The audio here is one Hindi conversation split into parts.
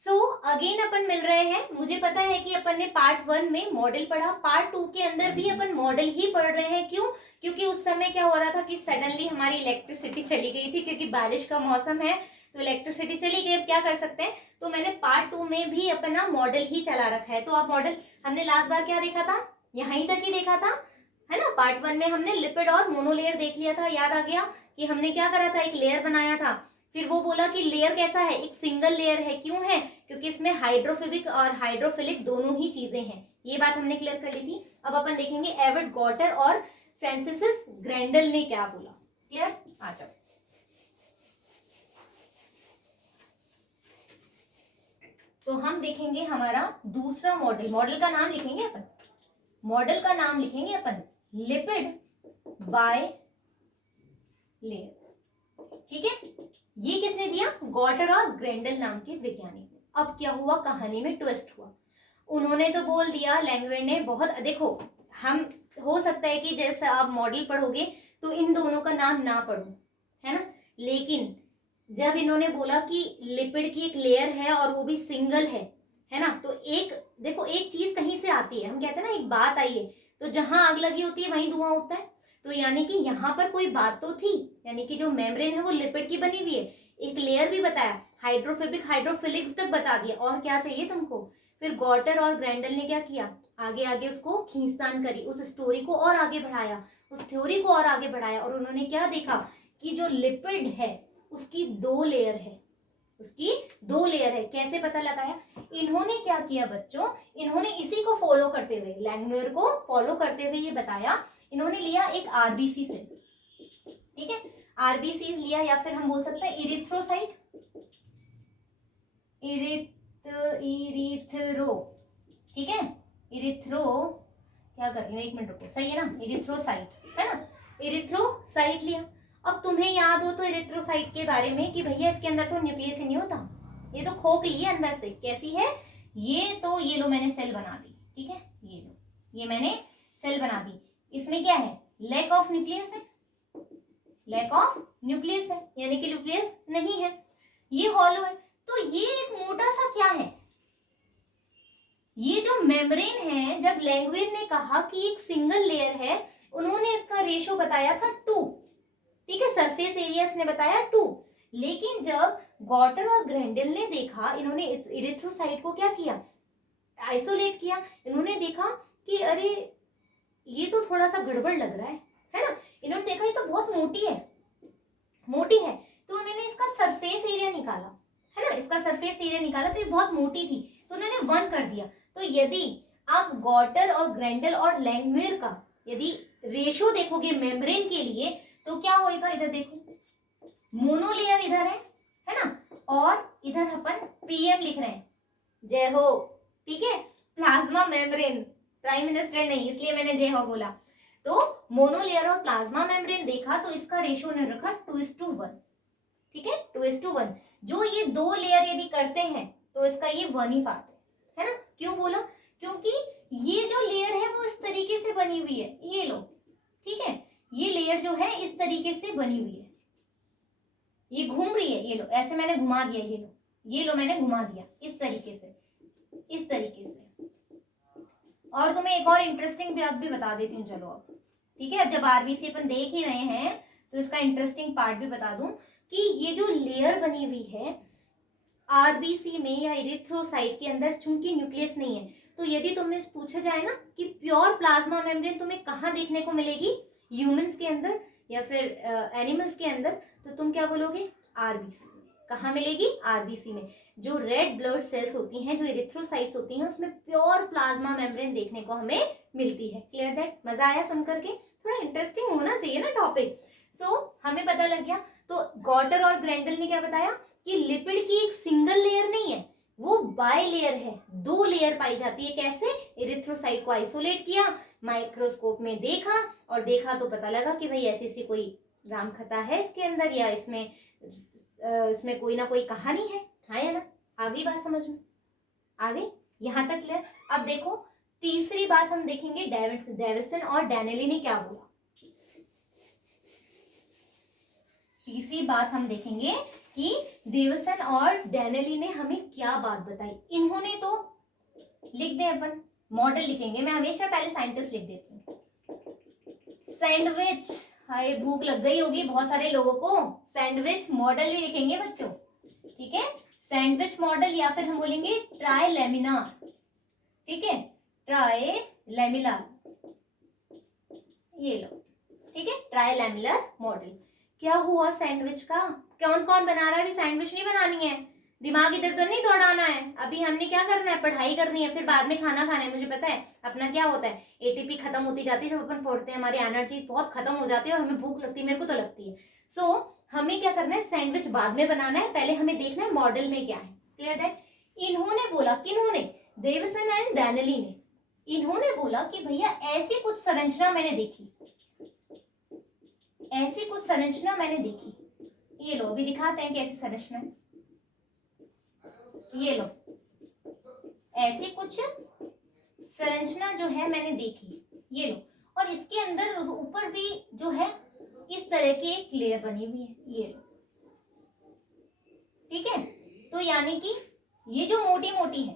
सो अगेन अपन मिल रहे हैं। मुझे पता है कि अपन ने पार्ट 1 में मॉडल पढ़ा, पार्ट 2 के अंदर भी अपन मॉडल ही पढ़ रहे हैं। क्यों? क्योंकि उस समय क्या हो रहा था कि सडनली हमारी इलेक्ट्रिसिटी चली गई थी, क्योंकि बारिश का मौसम है तो इलेक्ट्रिसिटी चली गई। अब क्या कर सकते हैं, तो मैंने पार्ट 2 में भी अपना मॉडल ही चला रखा है। तो आप मॉडल, हमने लास्ट बार क्या देखा था, यहीं तक ही देखा था, है ना। पार्ट 1 में हमने लिपिड और मोनोलेयर देख लिया था, याद आ गया कि हमने क्या करा था, एक लेयर बनाया था। फिर वो बोला कि लेयर कैसा है, एक सिंगल लेयर है। क्यों है? क्योंकि इसमें हाइड्रोफोबिक और हाइड्रोफिलिक दोनों ही चीजें हैं। ये बात हमने क्लियर कर ली थी। अब अपन देखेंगे एवर्ट गॉटर और फ्रांसिस ग्रैंडल ने क्या बोला। क्लियर? आ जाओ। तो हम देखेंगे हमारा दूसरा मॉडल। मॉडल का नाम लिखेंगे अपन, मॉडल का नाम लिखेंगे अपन लिपिड बाय लेयर। ठीक है, ये किसने दिया? गॉटर और ग्रेंडल नाम के वैज्ञानिक ने। अब क्या हुआ, कहानी में ट्विस्ट हुआ। उन्होंने तो बोल दिया, लैंग्वेज ने बहुत, देखो हम, हो सकता है कि जैसे आप मॉडल पढ़ोगे तो इन दोनों का नाम ना पढ़ो, है ना, लेकिन जब इन्होंने बोला कि लिपिड की एक लेयर है और वो भी सिंगल है ना, तो एक देखो, एक चीज कहीं से आती है, हम कहते हैं ना एक बात आई है, तो जहां आग लगी होती है वहीं धुआं उठता है। तो यानी कि यहाँ पर कोई बात तो थी, यानी कि जो मेम्ब्रेन है वो लिपिड की बनी हुई है। एक लेयर भी बताया, हाइड्रोफोबिक हाइड्रोफिलिक तक बता दिया, और क्या चाहिए तुमको। फिर गॉटर और ग्रैंडल ने क्या किया, आगे आगे उसको खींचतान करी, उस स्टोरी को और आगे बढ़ाया, उस थ्योरी को और आगे बढ़ाया, और उन्होंने क्या देखा कि जो लिपिड है उसकी 2 लेयर है, उसकी 2 लेयर है। कैसे पता लगाया? इन्होंने क्या किया बच्चों, इन्होंने इसी को फॉलो करते हुए, लैंगमुयर को फॉलो करते हुए ये बताया, इन्होंने लिया एक आरबीसी से, ठीक है, आरबीसी लिया, या फिर हम बोल सकते हैं इरिथ्रोसाइट, इरिथ्रो, ठीक है, इरिथ्रो, क्या कर रही हूँ, एक मिनट रुको, सही है ना, इरिथ्रोसाइट, है ना, इरिथ्रोसाइट लिया। अब तुम्हें याद हो तो इरिथ्रोसाइट के बारे में कि भैया इसके अंदर तो न्यूक्लियस ही नहीं होता, ये तो खोखली है अंदर से। कैसी है ये? तो ये लो मैंने सेल बना दी, ठीक है, ये लो, ये मैंने सेल बना दी। इसमें क्या है? लैक ऑफ न्यूक्लियस है, लैक ऑफ न्यूक्लियस है, यानी कि न्यूक्लियस नहीं है, ये हॉलो है। तो ये एक मोटा सा क्या है, ये जो मेम्ब्रेन है, जब लैंग्वेज ने कहा कि एक सिंगल लेयर है, उन्होंने इसका रेशो बताया था 2, ठीक है, सरफेस एरिया ने बताया 2। लेकिन जब गॉटर और ग्रैंडल ने देखा, इन्होंने इरिथ्रोसाइट को क्या किया, आइसोलेट किया, इन्होंने देखा कि अरे ये तो थोड़ा सा गड़बड़ लग रहा है ना, इन्होंने देखा ये तो बहुत मोटी है, मोटी है, तो उन्होंने इसका सरफेस एरिया निकाला, है ना, इसका सरफेस एरिया निकाला, तो ये बहुत मोटी थी, तो उन्होंने 1 कर दिया। तो यदि आप गॉटर और ग्रैंडल और लैंगमुयर का यदि रेशो देखोगे मेम्ब्रेन के लिए, तो क्या होएगा, इधर देखो, मोनोलेयर इधर है ना, और इधर अपन पीएम लिख रहे हैं, जय हो, ठीक है, प्लाज्मा मेम्ब्रेन, प्राइम मिनिस्टर नहीं, इसलिए मैंने जय हो बोला। तो मोनोलेयर और प्लाज्मा मेम्ब्रेन देखा, तो इसका रेशियो ने रखा 2:1, ठीक है, 2:1। जो ये 2 लेयर यदि करते हैं तो इसका ये 1 ही पार्ट है ना। क्यों बोला? क्योंकि ये जो लेयर है वो इस तरीके से बनी हुई है, ये लो, ठीक है, ये लेयर जो है इस तरीके से बनी हुई है, ये घूम रही है, ये लो, ऐसे मैंने घुमा दिया, ये लो, ये लो, मैंने घुमा दिया इस तरीके से, इस तरीके से। और तुम्हें एक और इंटरेस्टिंग बात भी बता देती हूँ, चलो अब, ठीक है, अब जब आरबीसी अपन देख ही रहे हैं तो इसका इंटरेस्टिंग पार्ट भी बता दूं कि ये जो लेयर बनी हुई है आरबीसी में या इरिथ्रोसाइट के अंदर, चूंकि न्यूक्लियस नहीं है, तो यदि तुम्हें पूछा जाए ना कि प्योर प्लाज्मा मेम्ब्रेन तुम्हें कहाँ देखने को मिलेगी, ह्यूमंस के अंदर या फिर एनिमल्स के अंदर, तो तुम क्या बोलोगे? आरबीसी में। कहाँ मिलेगी? आरबीसी में। जो रेड ब्लड सेल्स होती हैं, जो इरिथ्रोसाइट्स होती हैं, उसमें प्योर प्लाज्मा मेम्ब्रेन देखने को हमें मिलती है। Clear that? मजा आया सुन करके? थोड़ा इंटरेस्टिंग होना चाहिए ना टॉपिक। सो हमें पता लग गया। तो गॉटर और ग्रैंडल ने क्या बताया कि लिपिड की एक सिंगल लेयर नहीं है, वो बाय लेयर है, 2 लेयर पाई जाती है। कैसे? इरिथ्रोसाइट को आइसोलेट किया, माइक्रोस्कोप में देखा, और देखा तो पता लगा कि भाई ऐसी सी कोई रामकथा है इसके अंदर, या इसमें कोई ना कोई कहानी है ना। आ गई बात समझ में? आ गई? यहां तक क्लियर? अब देखो तीसरी बात हम देखेंगे, डेविसन और डैनेली ने क्या बोला। तीसरी बात हम देखेंगे कि देवसन और डैनली ने हमें क्या बात बताई। इन्होंने तो लिख दे, अपन मॉडल लिखेंगे, मैं हमेशा पहले साइंटिस्ट लिख देती हूँ। सैंडविच, हाय भूख लग गई होगी बहुत सारे लोगों को, सैंडविच मॉडल भी लिखेंगे बच्चों, ठीक है। सैंडविच मॉडल या फिर हम बोलेंगे ट्राइलेमिनार, ठीक है, ट्राइलेमिनार, ये लो, ठीक है, ट्राइलेमिनार मॉडल। क्या हुआ सैंडविच का, कौन कौन बना रहा है, अभी सैंडविच नहीं बनानी है, दिमाग इधर उधर नहीं दौड़ाना है, अभी हमने क्या करना है, पढ़ाई करनी है, फिर बाद में खाना खाना है। मुझे पता है अपना क्या होता है, एटीपी खत्म होती जाती है जब अपन पढ़ते हैं, हमारी एनर्जी बहुत खत्म हो जाती है और हमें भूख लगती है, मेरे को तो लगती है। सो हमें क्या करना है, सैंडविच बाद में बनाना है, पहले हमें देखना है मॉडल में क्या है। क्लियर है। इन्होंने बोला, किन्होंने, देवसन एंड डैनली ने, इन्होंने बोला कि भैया ऐसी कुछ संरचना मैंने देखी, ऐसी कुछ संरचना मैंने देखी। ये लो अभी दिखाते हैं कैसी संरचना है, ये लो ऐसी कुछ संरचना जो है मैंने देखी, ये लो, और इसके अंदर ऊपर भी जो है इस तरह की एक लेयर बनी हुई है, ये लो, ठीक है। तो यानी कि ये जो मोटी मोटी है,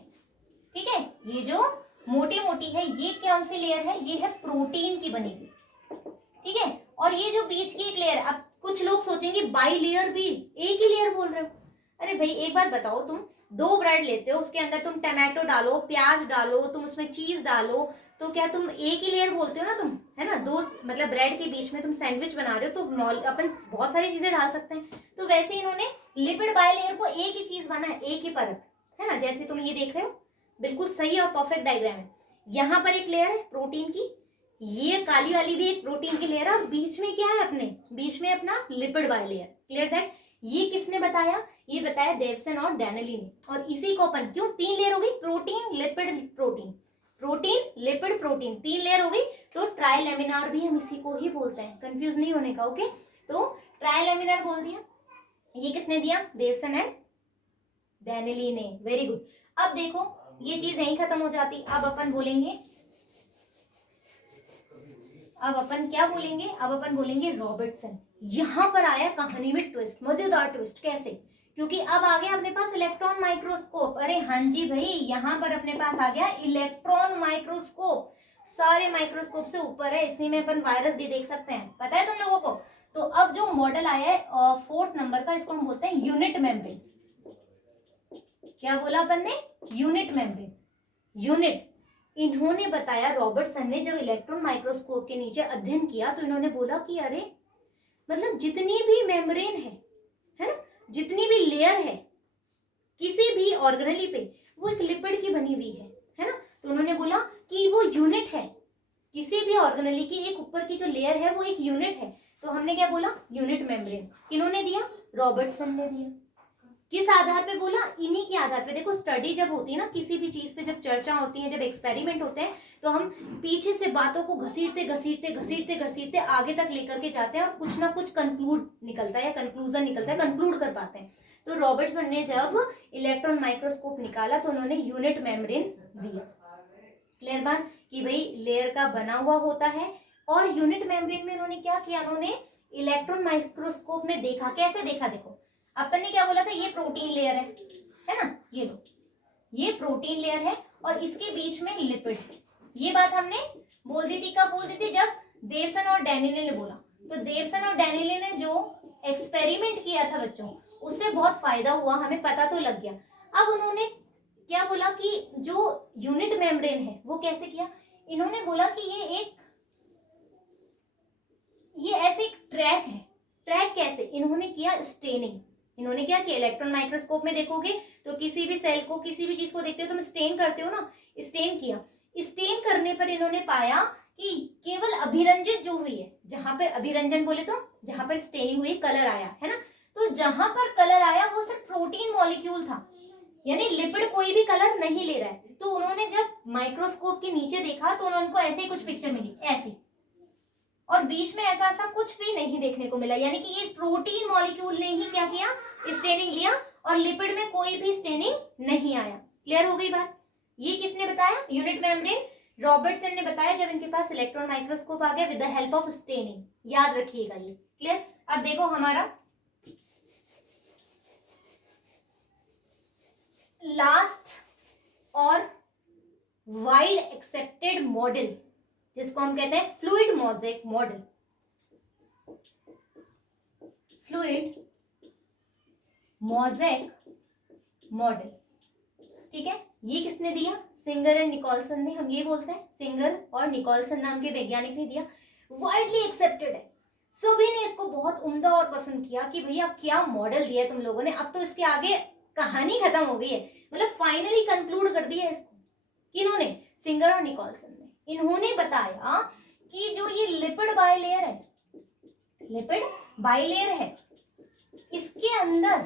ठीक है, ये जो मोटी मोटी है, ये कौन सी लेयर है, ये है प्रोटीन की बनी हुई, ठीक है। और ये जो बीच की एक लेयर, अब कुछ लोग सोचेंगे बाई लेयर भी, एक ही लेयर बोल रहे हो। अरे भाई एक बात बताओ, तुम 2 ब्रेड लेते हो, उसके अंदर तुम टमाटो डालो, प्याज डालो, तुम उसमें चीज डालो, तो क्या तुम एक ही लेयर बोलते हो ना तुम, है ना। 2 मतलब ब्रेड के बीच में तुम सैंडविच बना रहे हो तो अपन बहुत सारी चीजें डाल सकते हैं। तो वैसे इन्होंने लिपिड बाई लेयर को एक ही चीज बना है, एक ही परत, है ना। जैसे तुम ये देख रहे हो, बिल्कुल सही और परफेक्ट डायग्राम है। यहाँ पर एक लेयर है प्रोटीन की, ये काली वाली भी एक प्रोटीन की लेयर है, बीच में क्या है, अपने बीच में अपना lipid by layer. Clear that. ये किसने बताया, ये बताया देवसन और डैनली ने। और इसी को अपन, क्यों 3 लेयर हो गई, protein lipid protein, protein lipid protein, 3 layer हो गई, तो ट्राइलेमिनार भी हम इसी को ही बोलते हैं, कंफ्यूज नहीं होने का, ओके। तो ट्राइलेमिनार बोल दिया, ये किसने दिया, देवसन एंड डैनली ने, वेरी गुड। अब देखो ये चीज यही खत्म हो जाती, अब अपन बोलेंगे, अब अपन क्या बोलेंगे, अब अपन बोलेंगे रॉबर्टसन। यहां पर आया कहानी में ट्विस्ट, मजेदार ट्विस्ट। कैसे, क्योंकि अब आ गया अपने पास इलेक्ट्रॉन माइक्रोस्कोप। अरे हाँ जी भाई, यहां पर अपने पास आ गया इलेक्ट्रॉन माइक्रोस्कोप, सारे माइक्रोस्कोप से ऊपर है, इसी में अपन वायरस भी देख सकते हैं, पता है तुम लोगों को। तो अब जो मॉडल आया है 4th नंबर का, इसको हम बोलते हैं यूनिट मेम्ब्रेन। क्या बोला अपन ने, यूनिट मेम्ब्रेन, यूनिट। इन्होंने बताया, रॉबर्टसन ने जब इलेक्ट्रॉन माइक्रोस्कोप के नीचे अध्ययन किया तो इन्होंने बोला कि अरे मतलब जितनी भी मेम्ब्रेन है ना, जितनी भी लेयर है किसी भी ऑर्गेनेली पे, वो एक लिपिड की बनी हुई है ना। तो उन्होंने बोला कि वो यूनिट है, किसी भी ऑर्गेनेली की एक ऊपर की जो लेयर है वो एक यूनिट है। तो हमने क्या बोला, यूनिट मेम्ब्रेन। किन्होंने दिया, रॉबर्टसन ने दिया। किस आधार पे बोला, इन्हीं के आधार पे। देखो स्टडी जब होती है ना, किसी भी चीज पे जब चर्चा होती है, जब एक्सपेरिमेंट होते हैं, तो हम पीछे से बातों को घसीटते घसीटते घसीटते घसीटते आगे तक लेकर के जाते हैं और कुछ ना कुछ कंक्लूड निकलता है या कंक्लूजन निकलता है, कंक्लूड कर पाते हैं। तो रॉबर्टसन ने जब इलेक्ट्रॉन माइक्रोस्कोप निकाला तो उन्होंने यूनिट मेम्ब्रेन दिया। क्लियर बात, कि भाई लेयर का बना हुआ होता है। और यूनिट मेम्ब्रेन में उन्होंने क्या किया, उन्होंने इलेक्ट्रॉन माइक्रोस्कोप में देखा। कैसे देखा, देखो अपन ने क्या बोला था, ये प्रोटीन लेयर है ना, ये लो, ये प्रोटीन लेयर है और इसके बीच में लिपिड है। ये बात हमने बोल दी थी, कब बोल दी थी, जब देवसन और डैनियल ने बोला। तो देवसन और डैनियल ने जो एक्सपेरिमेंट किया था बच्चों, उससे बहुत फायदा हुआ, हमें पता तो लग गया। अब उन्होंने क्या बोला कि जो यूनिट मेम्ब्रेन है वो कैसे किया, इन्होंने बोला कि ये ऐसे एक ट्रैक है। ट्रैक कैसे, इन्होंने किया स्टेनिंग। इन्होंने क्या किया, इलेक्ट्रॉन माइक्रोस्कोप में देखोगे तो किसी भी सेल को, किसी भी चीज को देखते हो तुम स्टेन करते हो ना, स्टेन किया। स्टेन करने पर इन्होंने पाया कि केवल अभिरंजित जो हुई है, जहां पर अभिरंजन बोले तो जहां पर स्टेनिंग हुई, कलर आया है ना, तो जहां पर कलर आया वो सिर्फ प्रोटीन मॉलिक्यूल था, यानी लिपिड कोई भी कलर नहीं ले रहा है। तो उन्होंने जब माइक्रोस्कोप के नीचे देखा तो उनको ऐसे ही कुछ पिक्चर मिली, ऐसी, और बीच में ऐसा ऐसा कुछ भी नहीं देखने को मिला, यानी कि ये प्रोटीन मॉलिक्यूल ने ही क्या किया, स्टेनिंग लिया, और लिपिड में कोई भी स्टेनिंग नहीं आया। क्लियर हो गई बात। ये किसने बताया, यूनिट मेम्ब्रेन, रॉबर्टसन ने बताया जब इनके पास इलेक्ट्रॉन माइक्रोस्कोप आ गया with the help of staining. याद रखिएगा ये। क्लियर। अब देखो हमारा वाइड एक्सेप्टेड मॉडल, जिसको हम कहते हैं fluid mosaic model. Fluid mosaic model, ठीक है। ये किसने दिया? सिंगर एंड निकोलसन ने। हम ये बोलते हैं सिंगर और निकोलसन नाम के वैज्ञानिक ने दिया। वाइडली एक्सेप्टेड है, सभी ने इसको बहुत उम्दा और पसंद किया कि भैया क्या मॉडल दिया तुम लोगों ने, अब तो इसके आगे कहानी खत्म हो गई है, मतलब फाइनली कंक्लूड कर दिया इसको। किन्होंने? सिंगर और निकोलसन ने। इन्होंने बताया कि जो ये लिपिड बाइलेयर है, लिपिड बाइलेयर है, इसके अंदर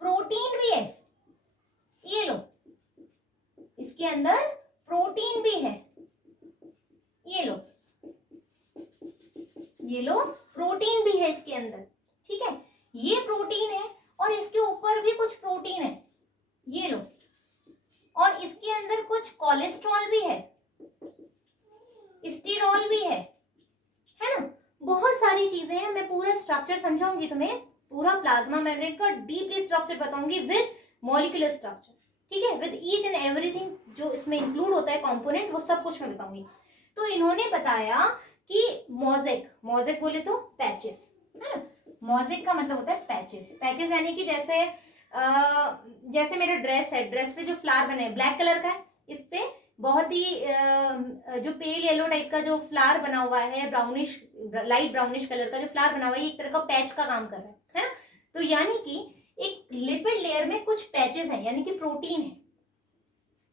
प्रोटीन भी है। ये लो, इसके अंदर प्रोटीन भी है। ये लो, ये लो, प्रोटीन भी है इसके अंदर, ठीक है। ये प्रोटीन है और इसके ऊपर भी कुछ प्रोटीन है। ये लो, और इसके अंदर कुछ कोलेस्ट्रॉल भी है, स्टीरॉल भी है ना। बहुत सारी चीजें हैं। मैं पूरा स्ट्रक्चर समझाऊंगी तुम्हें, पूरा प्लाज्मा मेम्ब्रेन का डीपली स्ट्रक्चर बताऊंगी विद मॉलिक्यूलर स्ट्रक्चर, ठीक है, विद ईच एंड एवरीथिंग जो इसमें इंक्लूड होता है कंपोनेंट, वो सब कुछ मैं बताऊंगी। तो इन्होंने बताया कि मोज़ेक, मोज़ेक बोले तो पैचेस, है ना। मोज़ेक का मतलब होता है पैचेस। पैचेस यानी कि जैसे मेरा ड्रेस है, ड्रेस पे जो फ्लावर बने, ब्लैक कलर का है, इस पे बहुत ही जो पेल येलो टाइप का जो फ्लावर बना हुआ है, ब्राउनिश, लाइट ब्राउनिश कलर का जो फ्लावर बना हुआ है, ये एक तरह का पैच का काम कर रहा है ना। तो यानी कि एक लिपिड लेयर में कुछ पैचेस हैं, यानी कि प्रोटीन है,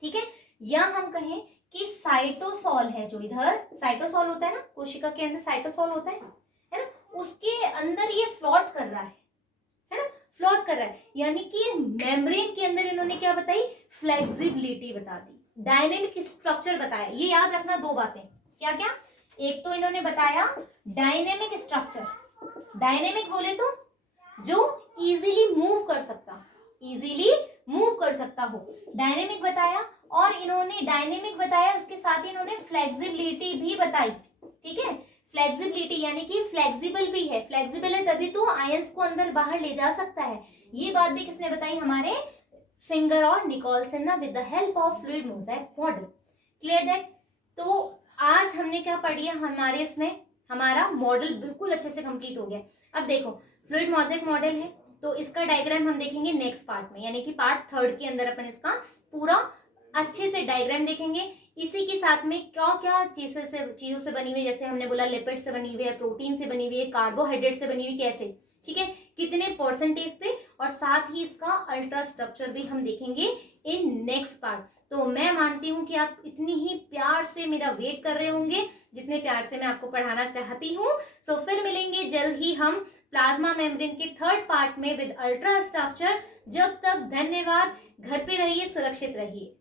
ठीक है। या हम कहें कि साइटोसॉल है, जो इधर साइटोसॉल होता है ना, कोशिका के अंदर साइटोसॉल होता है ना, उसके अंदर ये फ्लोट कर रहा है ना, फ्लोट कर रहा है। यानी कि मेम्ब्रेन के अंदर इन्होंने क्या बताई? फ्लेक्सिबिलिटी बता दी, डायनेमिक स्ट्रक्चर बताया। ये याद रखना दो बातें, क्या क्या? एक तो इन्होंने बताया डायनेमिक स्ट्रक्चर, डायनेमिक बोले तो जो इजीली मूव कर सकता, इजीली मूव कर सकता हो, डायनेमिक बताया। और इन्होंने डायनेमिक बताया, उसके साथ ही इन्होंने फ्लेक्सिबिलिटी भी बताई, ठीक है। फ्लेक्सिबिलिटी यानी कि फ्लेक्सिबल भी है, फ्लेक्सिबल है तभी तो आयंस को अंदर बाहर ले जा सकता है। ये बात भी किसने बताई? हमारे सिंगर और निकोलसन ने, with the help of fluid mosaic model. Clear that? तो आज हमने क्या पढ़ लिया? हमारे इसमें हमारा मॉडल बिल्कुल अच्छे से कंप्लीट हो गया। अब देखो, फ्लूइड मोज़ेक मॉडल है, तो इसका डायग्राम हम देखेंगे नेक्स्ट पार्ट में, यानी कि पार्ट 3 के अंदर अपन इसका पूरा अच्छे से डायग्राम देखेंगे। इसी के साथ में क्या क्या चीजों से बनी हुई, जैसे हमने बोला लिपिड से बनी हुई है, प्रोटीन से बनी हुई है, कार्बोहाइड्रेट से बनी हुई, कैसे, ठीक है, कितने परसेंटेज पे, और साथ ही इसका अल्ट्रा स्ट्रक्चर भी हम देखेंगे इन नेक्स्ट पार्ट। तो मैं मानती हूँ कि आप इतनी ही प्यार से मेरा वेट कर रहे होंगे जितने प्यार से मैं आपको पढ़ाना चाहती हूँ। सो फिर मिलेंगे जल्द ही हम प्लाज्मा मेम्ब्रेन के 3rd पार्ट में विद अल्ट्रा स्ट्रक्चर। जब तक धन्यवाद, घर पे रहिए, सुरक्षित रहिए।